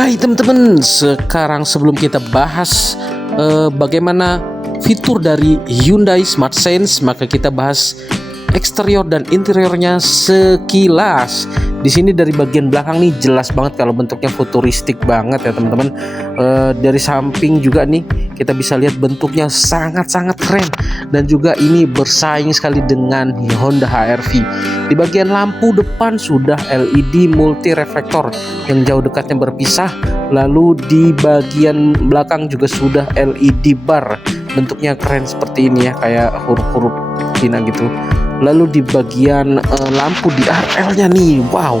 Oke teman-teman, sekarang sebelum kita bahas bagaimana fitur dari Hyundai Smart Sense, maka kita bahas eksterior dan interiornya sekilas. Di sini dari bagian belakang nih jelas banget kalau bentuknya futuristik banget ya teman-teman. Dari samping juga nih kita bisa lihat bentuknya sangat-sangat keren, dan juga ini bersaing sekali dengan Honda HR-V. Di bagian lampu depan sudah LED multi reflektor yang jauh dekatnya berpisah. Lalu di bagian belakang juga sudah LED bar, bentuknya keren seperti ini ya, kayak huruf-huruf Cina gitu. Lalu di bagian lampu di RL-nya nih, wow,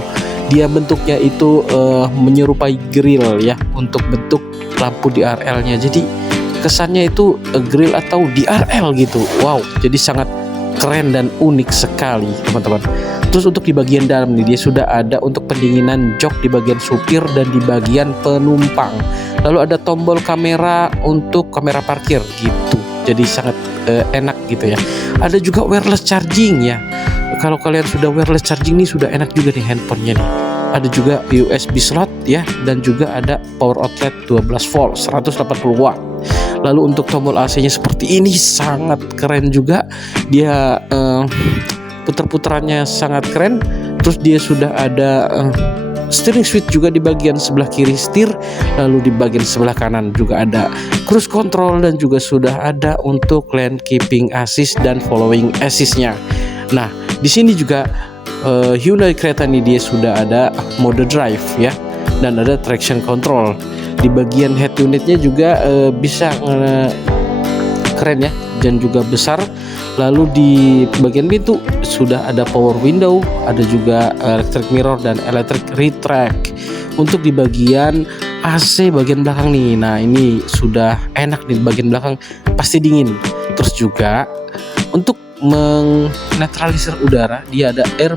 dia bentuknya itu menyerupai grill ya untuk bentuk lampu di RL-nya. Jadi kesannya itu grill atau DRL gitu. Wow, jadi sangat keren dan unik sekali teman-teman. Terus untuk di bagian dalam nih, dia sudah ada untuk pendinginan jok di bagian supir dan di bagian penumpang. Lalu ada tombol kamera untuk kamera parkir gitu. Jadi sangat enak gitu ya. Ada juga wireless charging ya. Kalau kalian sudah wireless charging nih, sudah enak juga nih handphonenya nih. Ada juga USB slot ya, dan juga ada power outlet 12 volt 180 watt. Lalu untuk tombol AC-nya seperti ini, sangat keren juga. Dia puter-puterannya sangat keren. Terus dia sudah ada steering switch juga di bagian sebelah kiri setir, lalu di bagian sebelah kanan juga ada cruise control, dan juga sudah ada untuk lane keeping assist dan following assist-nya. Nah, di sini juga Hyundai Creta ini dia sudah ada mode drive ya, dan ada traction control. Di bagian head unitnya juga bisa keren ya, dan juga besar. Lalu di bagian pintu sudah ada power window, ada juga electric mirror dan electric retract. Untuk di bagian AC bagian belakang nih, nah ini sudah enak di bagian belakang, pasti dingin. Terus juga untuk menetralisir udara, dia ada air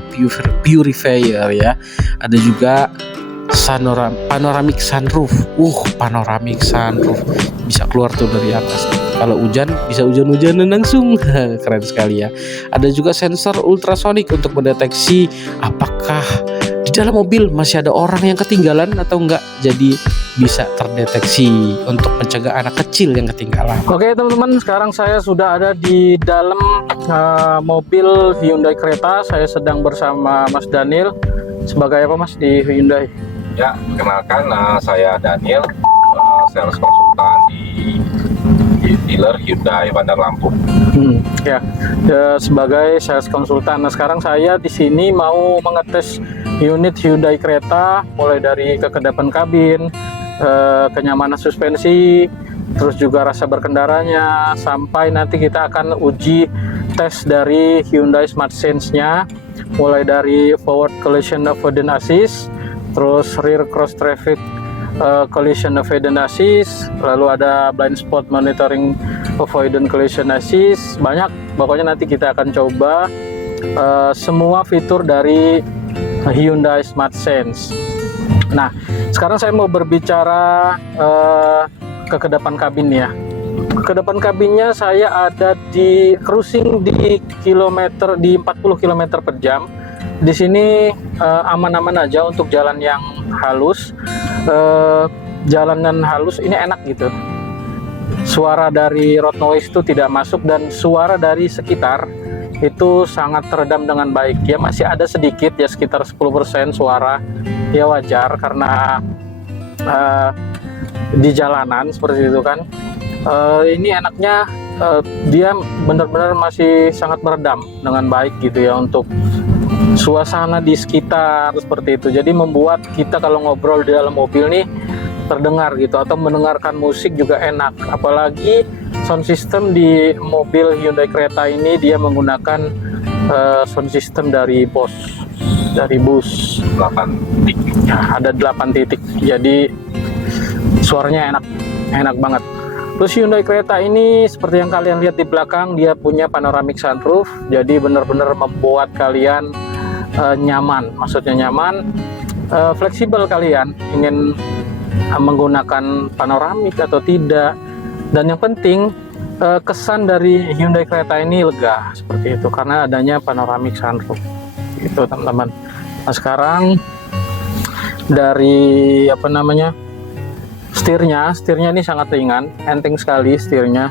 purifier ya. Ada juga panoramic sunroof. Panoramic sunroof bisa keluar tuh dari atas. Kalau hujan bisa hujan-hujanan langsung. Keren sekali ya. Ada juga sensor ultrasonic untuk mendeteksi apakah di dalam mobil masih ada orang yang ketinggalan atau enggak. Jadi bisa terdeteksi untuk mencegah anak kecil yang ketinggalan. Oke teman-teman, sekarang saya sudah ada di dalam mobil Hyundai Creta. Saya sedang bersama Mas Daniel. Sebagai apa Mas di Hyundai? Ya, kenalkan saya Daniel, sales konsultan di dealer Hyundai Bandar Lampung. Ya, sebagai sales konsultan. Nah, sekarang saya di sini mau mengetes unit Hyundai Creta, mulai dari kekedapan kabin, kenyamanan suspensi, terus juga rasa berkendaranya, sampai nanti kita akan uji tes dari Hyundai Smart Sense-nya, mulai dari forward collision avoidance assist, terus rear cross traffic collision avoidance assist, lalu ada blind spot monitoring avoidance collision assist. Banyak, pokoknya nanti kita akan coba semua fitur dari Hyundai Smart Sense. Nah, sekarang saya mau berbicara kekedapan kabin ya. Kekedapan kabinnya saya ada di cruising di 40 km per jam. Di sini aman-aman aja untuk jalan yang halus. Jalanan halus ini enak gitu. Suara dari road noise itu tidak masuk, dan suara dari sekitar itu sangat teredam dengan baik. Ya masih ada sedikit ya, sekitar 10% suara. Ya wajar karena di jalanan seperti itu kan. Ini enaknya dia benar-benar masih sangat meredam dengan baik gitu ya untuk suasana di sekitar seperti itu. Jadi membuat kita kalau ngobrol di dalam mobil nih terdengar gitu, atau mendengarkan musik juga enak. Apalagi sound system di mobil Hyundai Creta ini dia menggunakan sound system dari Bose, dari Bose 8 titik. Ya, ada 8 titik. Jadi suaranya enak banget. Terus Hyundai Creta ini seperti yang kalian lihat di belakang, dia punya panoramic sunroof. Jadi benar-benar membuat kalian nyaman, maksudnya nyaman, fleksibel kalian ingin menggunakan panoramik atau tidak. Dan yang penting kesan dari Hyundai Creta ini lega seperti itu karena adanya panoramic sunroof gitu teman-teman. Nah sekarang dari Setirnya ini sangat ringan, enteng sekali setirnya.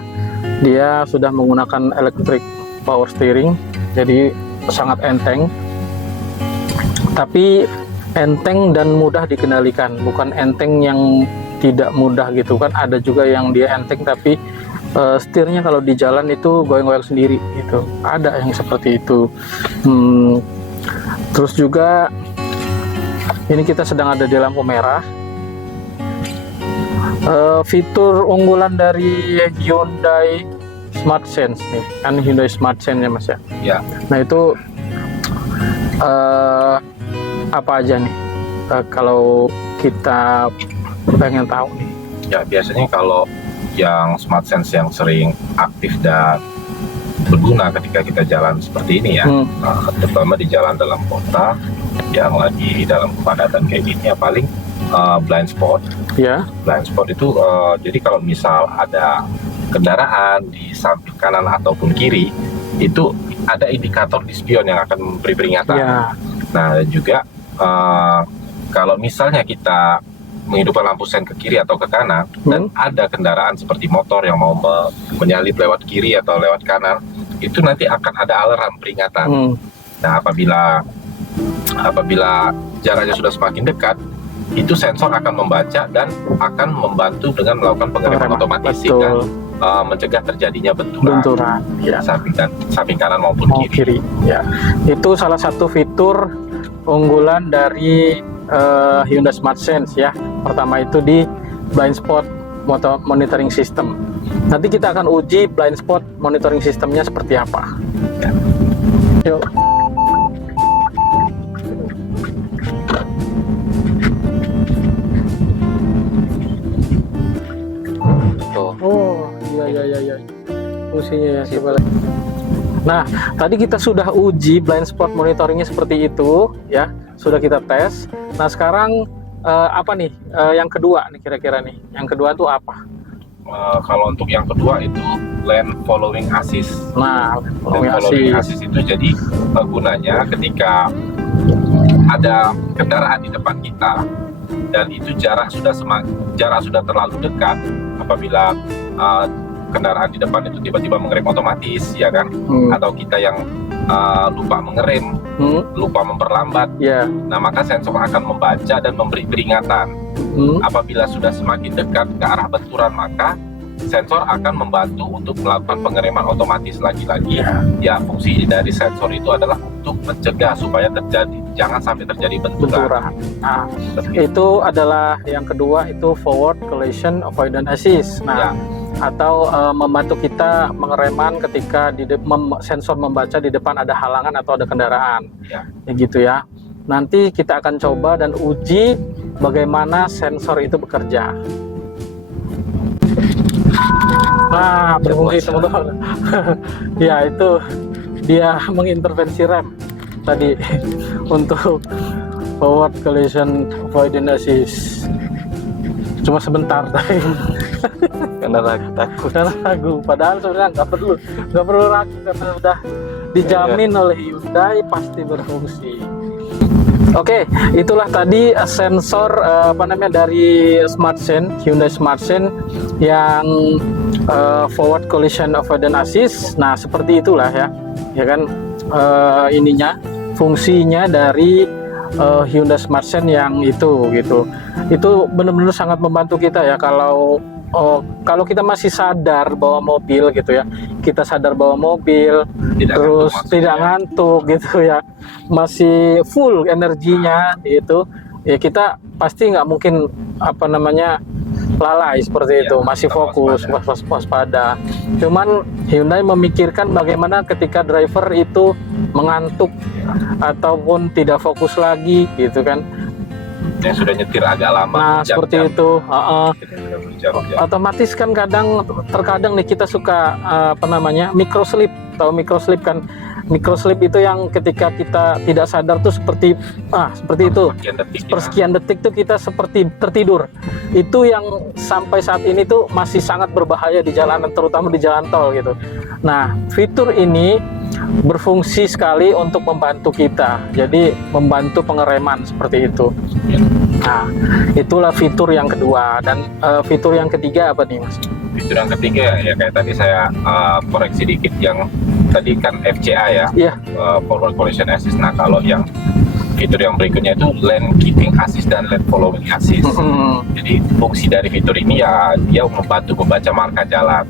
Dia sudah menggunakan electric power steering, jadi sangat enteng. Tapi enteng dan mudah dikendalikan, bukan enteng yang tidak mudah gitu kan. Ada juga yang dia enteng tapi setirnya kalau di jalan itu goyang-goyang sendiri gitu. Ada yang seperti itu. Terus juga ini kita sedang ada di lampu merah. Fitur unggulan dari Hyundai Smart Sense nih, kan Hyundai Smart Sense ya Mas ya. Ya. Nah itu apa aja nih kalau kita pengen tahu nih? Ya, biasanya kalau yang Smart Sense yang sering aktif dan berguna ketika kita jalan seperti ini ya, terutama di jalan dalam kota yang lagi dalam kepadatan kayak gini ya, paling blind spot. Ya. Blind spot itu jadi kalau misal ada kendaraan di samping kanan ataupun kiri, itu ada indikator di spion yang akan memberi peringatan. Ya. Nah, dan juga kalau misalnya kita menghidupkan lampu sen ke kiri atau ke kanan dan ada kendaraan seperti motor yang mau menyalip lewat kiri atau lewat kanan, itu nanti akan ada alarm peringatan. Nah, apabila jaraknya sudah semakin dekat, itu sensor akan membaca dan akan membantu dengan melakukan pengereman otomatis sehingga mencegah terjadinya benturan ya. samping kanan maupun kiri. Ya. Itu salah satu fitur unggulan dari Hyundai Smart Sense ya. Pertama itu di blind spot monitoring system. Nanti kita akan uji blind spot monitoring systemnya seperti apa. Ya. Yuk. Oh, iya. Fungsinya ya, coba lagi. Nah, tadi kita sudah uji blind spot monitoringnya seperti itu, ya. Sudah kita tes. Nah, sekarang apa nih yang kedua nih kira-kira nih? Yang kedua itu apa? Kalau untuk yang kedua itu lane following assist. Nah, lane following assist itu jadi gunanya ketika ada kendaraan di depan kita dan itu jarak sudah terlalu dekat, apabila kendaraan di depan itu tiba-tiba mengerem otomatis ya kan, atau kita yang lupa mengerem, lupa memperlambat, nah maka sensor akan membaca dan memberi peringatan. Apabila sudah semakin dekat ke arah benturan, maka sensor akan membantu untuk melakukan pengereman otomatis. Lagi-lagi ya, fungsi dari sensor itu adalah untuk mencegah supaya jangan sampai terjadi benturan. Nah, itu adalah yang kedua, itu forward collision avoidance assist. Nah, atau membantu kita mengereman ketika sensor membaca di depan ada halangan atau ada kendaraan. Ya gitu ya. Nanti kita akan coba dan uji bagaimana sensor itu bekerja. Nah, berfungsi teman-teman. Ya, itu dia mengintervensi rem tadi untuk forward collision avoidance assist. Cuma sebentar tadi. Karena ragu. Padahal sebenarnya nggak perlu ragu karena sudah dijamin oleh Hyundai pasti berfungsi. Oke, itulah tadi sensor dari Smart Sense, Hyundai Smart Sense yang forward collision avoidance assist. Nah, seperti itulah ya kan ininya, fungsinya dari Hyundai Smart Sense yang itu gitu. Itu benar-benar sangat membantu kita ya kalau kita masih sadar bawa mobil gitu ya, kita sadar bawa mobil, terus tidak ngantuk gitu ya, masih full energinya gitu ya, kita pasti nggak mungkin lalai seperti itu, masih fokus, waspada. Cuman Hyundai memikirkan bagaimana ketika driver itu mengantuk ataupun tidak fokus lagi gitu kan, yang sudah nyetir agak lama. Nah, seperti itu. Otomatis kan terkadang nih kita suka microslip. Tahu microslip kan? Microslip itu yang ketika kita tidak sadar tuh seperti itu. Persekian detik tuh kita seperti tertidur. Itu yang sampai saat ini tuh masih sangat berbahaya di jalanan, terutama di jalan tol gitu. Nah, fitur ini berfungsi sekali untuk membantu kita. Jadi membantu pengereman seperti itu. Nah, itulah fitur yang kedua. Dan fitur yang ketiga apa nih, Mas? Fitur yang ketiga ya kayak tadi saya koreksi dikit, yang tadi kan FCA ya, Iya. Forward Collision Assist. Nah kalau yang fitur yang berikutnya itu Lane Keeping Assist dan Lane Following Assist. Jadi fungsi dari fitur ini ya dia membantu membaca marka jalan.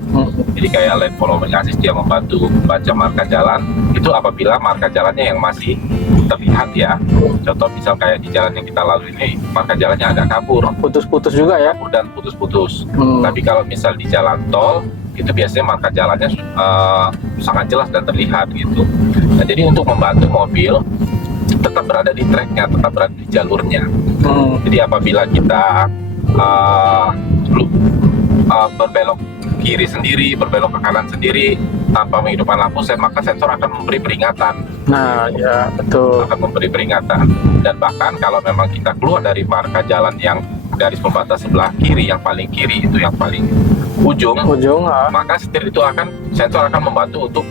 Jadi kayak Lane Following Assist dia membantu membaca marka jalan itu apabila marka jalannya yang masih terlihat ya. Contoh misal kayak di jalan yang kita lalui ini marka jalannya agak kabur, Putus-putus juga ya. kabur dan putus-putus. Tapi kalau misal di jalan tol itu biasanya marka jalannya sangat jelas dan terlihat gitu. Nah, jadi untuk membantu mobil tetap berada di tracknya, tetap berada di jalurnya. Jadi apabila kita berbelok kiri sendiri, berbelok ke kanan sendiri tanpa menghidupkan lampu sen, maka sensor akan memberi peringatan. Nah, ya betul. Akan memberi peringatan. Dan bahkan kalau memang kita keluar dari marka jalan yang garis pembatas sebelah kiri, yang paling kiri itu yang paling ujung, maka setir itu sensor akan membantu untuk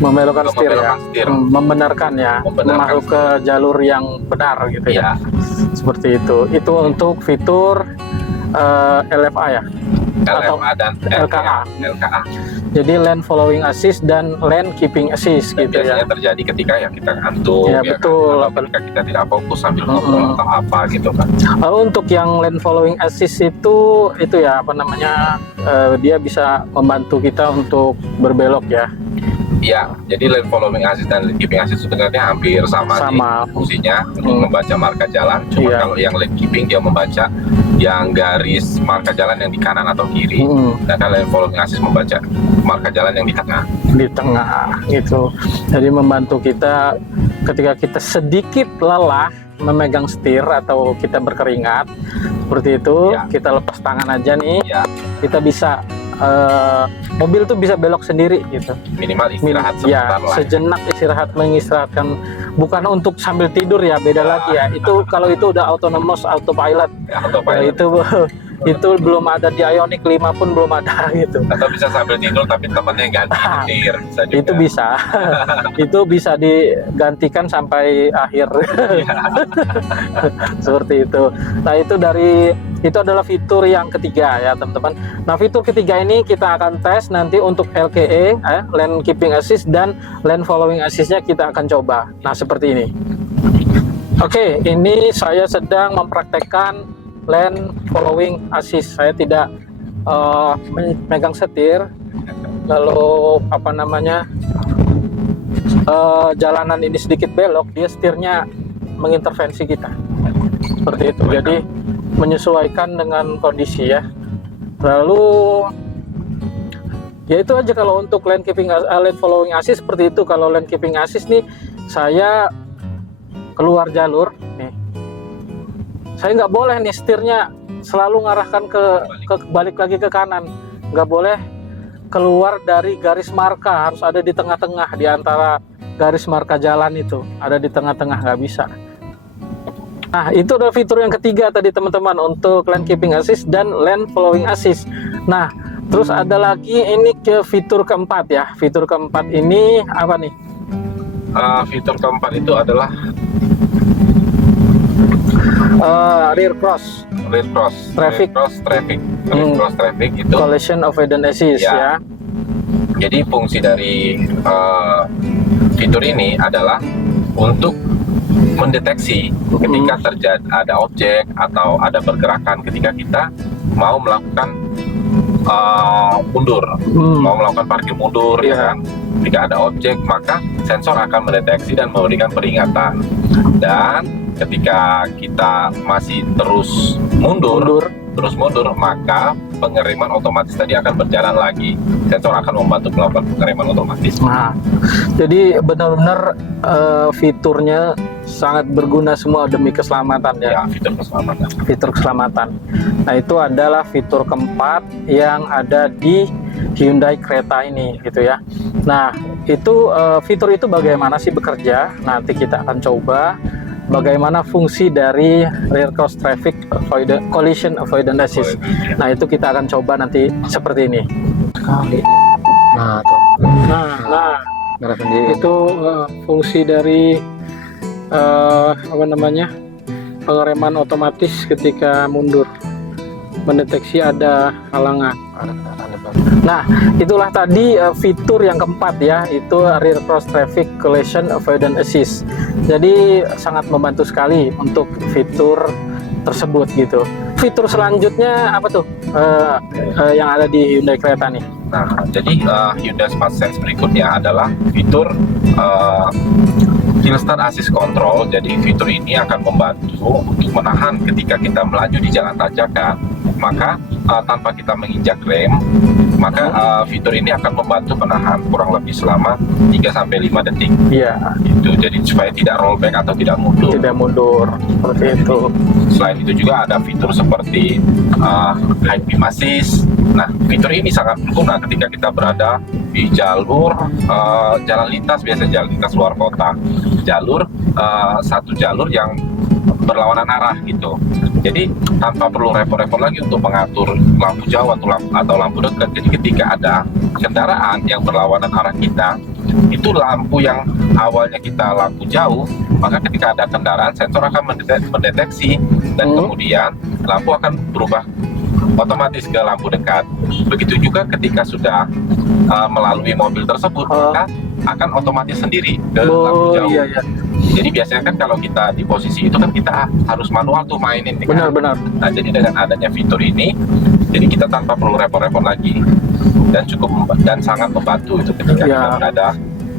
membelokkan setir ya, setir. membenarkan ya, masuk ke jalur yang benar gitu ya. Seperti itu. Itu untuk fitur LFA ya, LFA dan LKA. LKA. Jadi Lane Following Assist dan Lane Keeping Assist Dan gitu biasanya ya. terjadi ketika ya kita ngantuk, Ya, ya betul. kan? Ketika kita tidak fokus sambil ngobrol atau apa gitu kan. Lalu untuk yang Lane Following Assist itu ya apa namanya, dia bisa membantu kita untuk berbelok ya. Ya, jadi Lane Following Assist dan Lane Keeping Assist sebenarnya hampir sama sih fungsinya untuk membaca marka jalan. Cuma kalau yang Lane Keeping dia membaca yang garis marka jalan yang di kanan atau kiri, sedangkan Lane Following Assist membaca marka jalan yang di tengah. Di tengah gitu. Jadi membantu kita ketika kita sedikit lelah memegang setir atau kita berkeringat seperti itu, kita lepas tangan aja nih, kita bisa mobil tuh bisa belok sendiri gitu. Minimal istirahat sebentar lah. Sejenak istirahat, mengistirahatkan, bukan untuk sambil tidur ya, beda lagi ya. Itu kalau itu udah autonomous autopilot. Autopilot. Itu belum ada di Ioniq 5 pun belum ada gitu. Atau bisa sambil tidur tapi temannya ganti setir, bisa juga. Itu bisa. Itu bisa digantikan sampai akhir. Seperti itu. Nah, itu adalah fitur yang ketiga ya, teman-teman. Nah, fitur ketiga ini kita akan tes nanti untuk LKA, Lane Keeping Assist dan Lane Following Assist-nya kita akan coba. Nah, seperti ini. Oke, ini saya sedang mempraktekkan Lane Following Assist. Saya tidak memegang setir, lalu apa namanya, jalanan ini sedikit belok, dia setirnya mengintervensi kita seperti itu. Jadi menyesuaikan dengan kondisi ya. Lalu ya itu aja kalau untuk Lane Following Assist seperti itu. Kalau Lane Keeping Assist nih, saya keluar jalur nih, saya nggak boleh nih setirnya selalu ngarahkan ke balik lagi ke kanan, nggak boleh keluar dari garis marka, harus ada di tengah-tengah, di antara garis marka jalan itu ada di tengah-tengah, nggak bisa. Nah, itu adalah fitur yang ketiga tadi teman-teman untuk Lane Keeping Assist dan Lane Following Assist. Nah, terus ada lagi ini ke fitur keempat ya. Fitur keempat ini apa nih? Fitur keempat itu adalah rear cross traffic itu collision avoidance assist ya. Jadi fungsi dari fitur ini adalah untuk mendeteksi ketika terjadi ada objek atau ada pergerakan ketika kita mau melakukan mundur, mau melakukan parkir mundur, ya kan? Ketika ada objek, maka sensor akan mendeteksi dan memberikan peringatan. Dan ketika kita masih terus mundur, maka pengereman otomatis tadi akan berjalan lagi. Sensor akan membantu melakukan pengereman otomatis. Nah, jadi benar-benar fiturnya sangat berguna semua demi keselamatan ya. Fitur keselamatan. Nah, itu adalah fitur keempat yang ada di Hyundai Creta ini gitu ya. Nah, itu fitur itu bagaimana sih bekerja? Nanti kita akan coba bagaimana fungsi dari rear cross traffic collision avoidance assist. Nah, itu kita akan coba nanti seperti ini. Nah, tuh. Nah, itu fungsi dari apa namanya, pengereman otomatis ketika mundur, mendeteksi ada halangan. Nah, itulah tadi fitur yang keempat ya, itu Rear Cross Traffic Collision Avoidance Assist. Jadi sangat membantu sekali untuk fitur tersebut gitu. Fitur selanjutnya apa tuh yang ada di Hyundai Creta nih? Nah, jadi Hyundai Smart Sense berikutnya adalah fitur Hill Start Assist Control. Jadi fitur ini akan membantu untuk menahan ketika kita melaju di jalan tanjakan, maka tanpa kita menginjak rem, maka fitur ini akan membantu menahan kurang lebih selama 3-5 detik. Iya. Itu jadi supaya tidak rollback atau tidak mundur. Tidak mundur seperti itu. Selain itu juga ada fitur seperti High Beam Assist. Nah, fitur ini sangat berguna ketika kita berada di jalur jalan lintas, biasa jalan lintas luar kota, jalur satu jalur yang berlawanan arah gitu. Jadi tanpa perlu repot-repot lagi untuk mengatur lampu jauh atau lampu dekat. Jadi ketika ada kendaraan yang berlawanan arah kita, itu lampu yang awalnya kita lampu jauh, maka ketika ada kendaraan, sensor akan mendeteksi dan kemudian lampu akan berubah otomatis ke lampu dekat. Begitu juga ketika sudah melalui mobil tersebut, maka akan otomatis sendiri ke lampu jauh. Iya, iya. Jadi biasanya kan kalau kita di posisi itu kan kita harus manual tuh mainin. Benar-benar. Nah, jadi dengan adanya fitur ini, jadi kita tanpa perlu repot-repot lagi dan sangat membantu itu ketika kita berada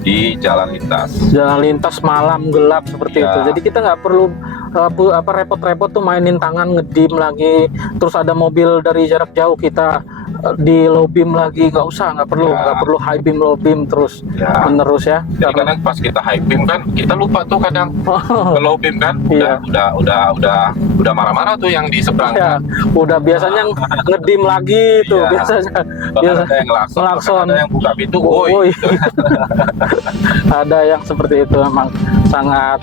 di jalan lintas. Jalan lintas malam gelap seperti itu. Jadi kita nggak perlu repot-repot tuh mainin tangan ngedim lagi. Terus ada mobil dari jarak jauh kita di low beam lagi, nggak perlu high beam low beam terus menerus ya. Jadi kadang pas kita high beam kan kita lupa tuh kadang ke low beam kan udah marah-marah tuh yang di seberang. Ya, udah biasanya ngedim lagi tuh biasanya. Ada yang ngelakson, ada yang buka pintu, gitu. Ada yang seperti itu, memang sangat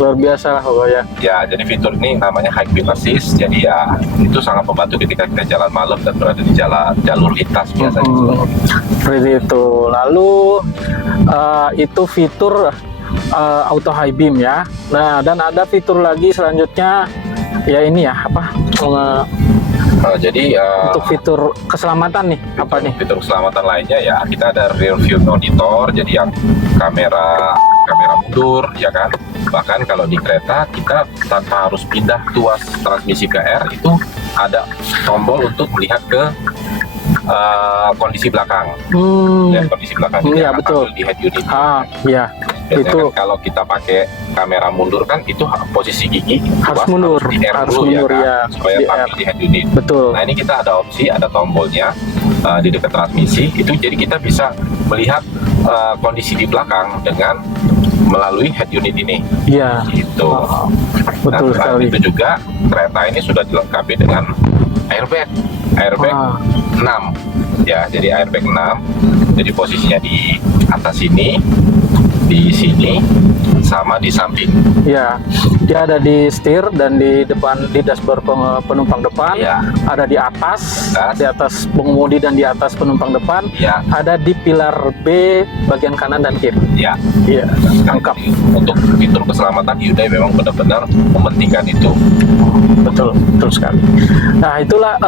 luar biasa lah pokoknya. Ya, jadi fitur ini namanya High Beam Assist. Jadi ya itu sangat membantu ketika kita jalan malam dan berada di jalur lintas biasanya. Seperti itu. Lalu itu fitur auto high beam ya. Nah, dan ada fitur lagi selanjutnya ya ini ya jadi untuk fitur keselamatan nih fitur keselamatan lainnya ya, kita ada rear view monitor, jadi yang kamera mundur ya kan. Bahkan kalau di kereta kita tanpa harus pindah tuas transmisi ke R, itu ada tombol untuk melihat ke kondisi belakang. Dan kondisi belakang ini betul di head unit. Iya. Itu kan kalau kita pakai kamera mundur kan itu posisi gigi harus mundur, di R dulu, supaya tampil di head unit. Betul. Nah, ini kita ada opsi, ada tombolnya di dekat transmisi itu, jadi kita bisa melihat kondisi di belakang dengan melalui head unit ini. Iya. Gitu. Betul sekali. Itu juga kereta ini sudah dilengkapi dengan airbag 6 ya, jadi airbag 6. Jadi posisinya di atas sini, di sini, sama di samping. Ya, dia ada di setir dan di depan, di dashboard penumpang depan. Ada di atas pengemudi dan di atas penumpang depan. Ada di pilar B bagian kanan dan kiri. Iya, lengkap. Untuk fitur keselamatan Hyundai memang benar-benar mementingkan itu. Betul sekali. Nah, itulah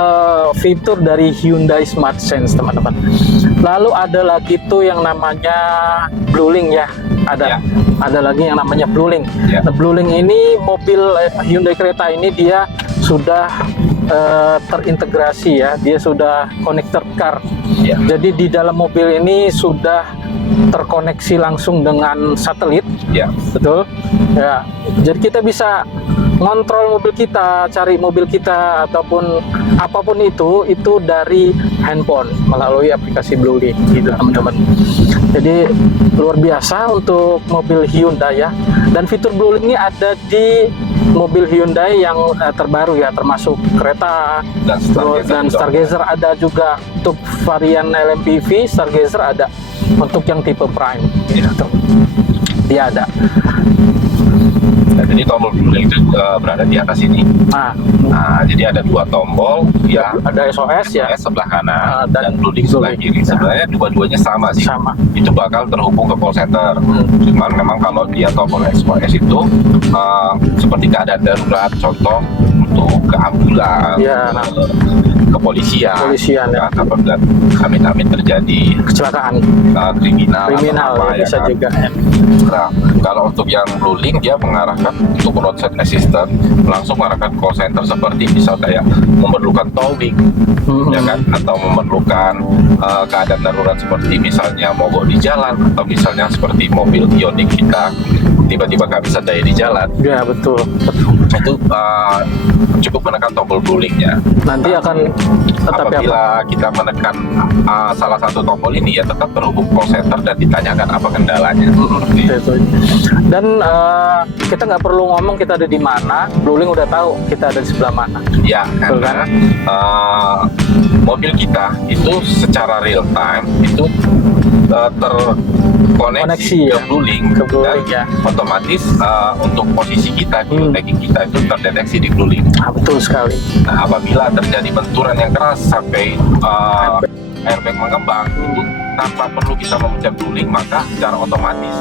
fitur dari Hyundai Smart Sense, teman-teman. Lalu ada lagi tuh yang namanya BlueLink ya. Ada lagi yang namanya BlueLink. Nah, BlueLink ini mobil Hyundai Creta ini dia sudah terintegrasi ya, dia sudah connected car. Jadi di dalam mobil ini sudah terkoneksi langsung dengan satelit. Betul. Ya, jadi kita bisa ngontrol mobil kita, cari mobil kita ataupun apapun itu dari handphone melalui aplikasi BlueLink gitu, teman-teman. Jadi luar biasa untuk mobil Hyundai ya. Dan fitur BlueLink ini ada di mobil Hyundai yang terbaru ya, termasuk kereta dan Stargazer ada juga. Untuk varian LMPV Stargazer ada, untuk yang tipe Prime gitu. Dia ada. Jadi tombol blueling itu berada di atas ini. Nah, jadi ada 2 tombol, ya. Ada SOS ya. SOS sebelah kanan Dan dan blueling sebelah kiri. Sebenarnya dua-duanya sama sih. Sama. Itu bakal terhubung ke call center. Cuman memang kalau dia tombol SOS itu seperti keadaan darurat, contoh untuk ke ambulan, Ya. kepolisian, Polisian, ya. apabila amit-amit terjadi Kecelakaan kriminal ya, atau apa, bisa kan. juga ya. Nah, kalau untuk yang blueling dia mengarahkan untuk roadside assistant, langsung mengarahkan call center seperti misal kayak memerlukan towing, ya kan, atau memerlukan keadaan darurat seperti misalnya mogok di jalan, atau misalnya seperti mobil Ioniq kita tiba-tiba nggak bisa daya di jalan. Ya, betul. Itu cukup menekan tombol bluelingnya. Nanti akan Apabila kita menekan salah satu tombol ini, ya tetap terhubung call center dan ditanyakan apa kendalanya. Itu. Dan kita nggak perlu ngomong kita ada di mana, blueling udah tahu kita ada di sebelah mana. Ya, karena mobil kita itu secara real time itu terkoneksi Koneksi, ke ya. blueling, Ke blueling, dan ya. otomatis untuk posisi kita, geotagging kita itu terdeteksi di blueling. Betul sekali. Nah, apabila terjadi benturan yang keras sampai airbag mengembang, itu tanpa perlu kita memencet blueling, maka secara otomatis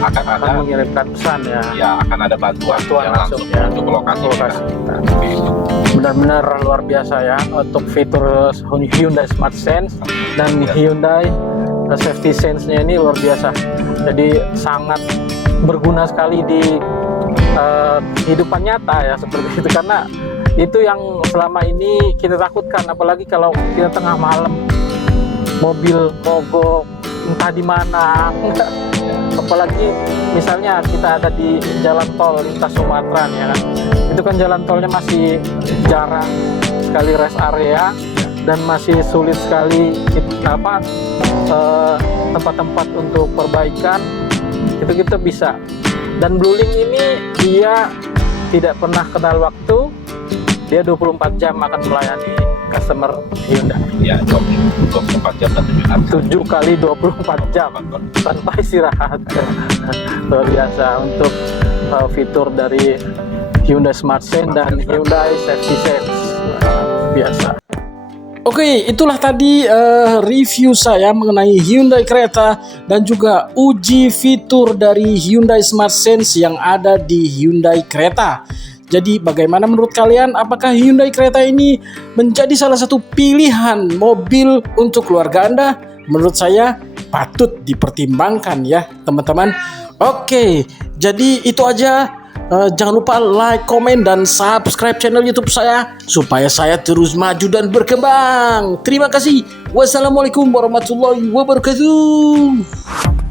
akan ada Mengirimkan pesan ya. akan ada bantuan yang langsung ya. menuju ke lokasi kita. Seperti itu. Benar-benar luar biasa ya untuk fitur Hyundai Smart Sense dan Hyundai Safety Sense-nya ini luar biasa. Jadi sangat berguna sekali di kehidupan nyata ya, seperti itu, karena itu yang selama ini kita takutkan, apalagi kalau kita tengah malam mobil mogok entah di mana, apalagi misalnya kita ada di jalan tol lintas Sumatera ya kan, itu kan jalan tolnya masih jarang sekali rest area dan masih sulit sekali tempat-tempat untuk perbaikan, itu kita bisa. Dan blueling ini dia tidak pernah kenal waktu, dia 24 jam akan melayani customer Hyundai. Ya, 24 jam dan 7 hari. 7 kali 24 jam tanpa istirahat. Luar biasa untuk fitur dari Hyundai Smart Sense dan Hyundai Safety Sense. Biasa. Oke, itulah tadi review saya mengenai Hyundai Creta dan juga uji fitur dari Hyundai Smart Sense yang ada di Hyundai Creta. Jadi bagaimana menurut kalian? Apakah Hyundai Creta ini menjadi salah satu pilihan mobil untuk keluarga Anda? Menurut saya patut dipertimbangkan ya teman-teman. Oke, jadi itu aja. Jangan lupa like, komen, dan subscribe channel YouTube saya supaya saya terus maju dan berkembang. Terima kasih. Wassalamualaikum warahmatullahi wabarakatuh.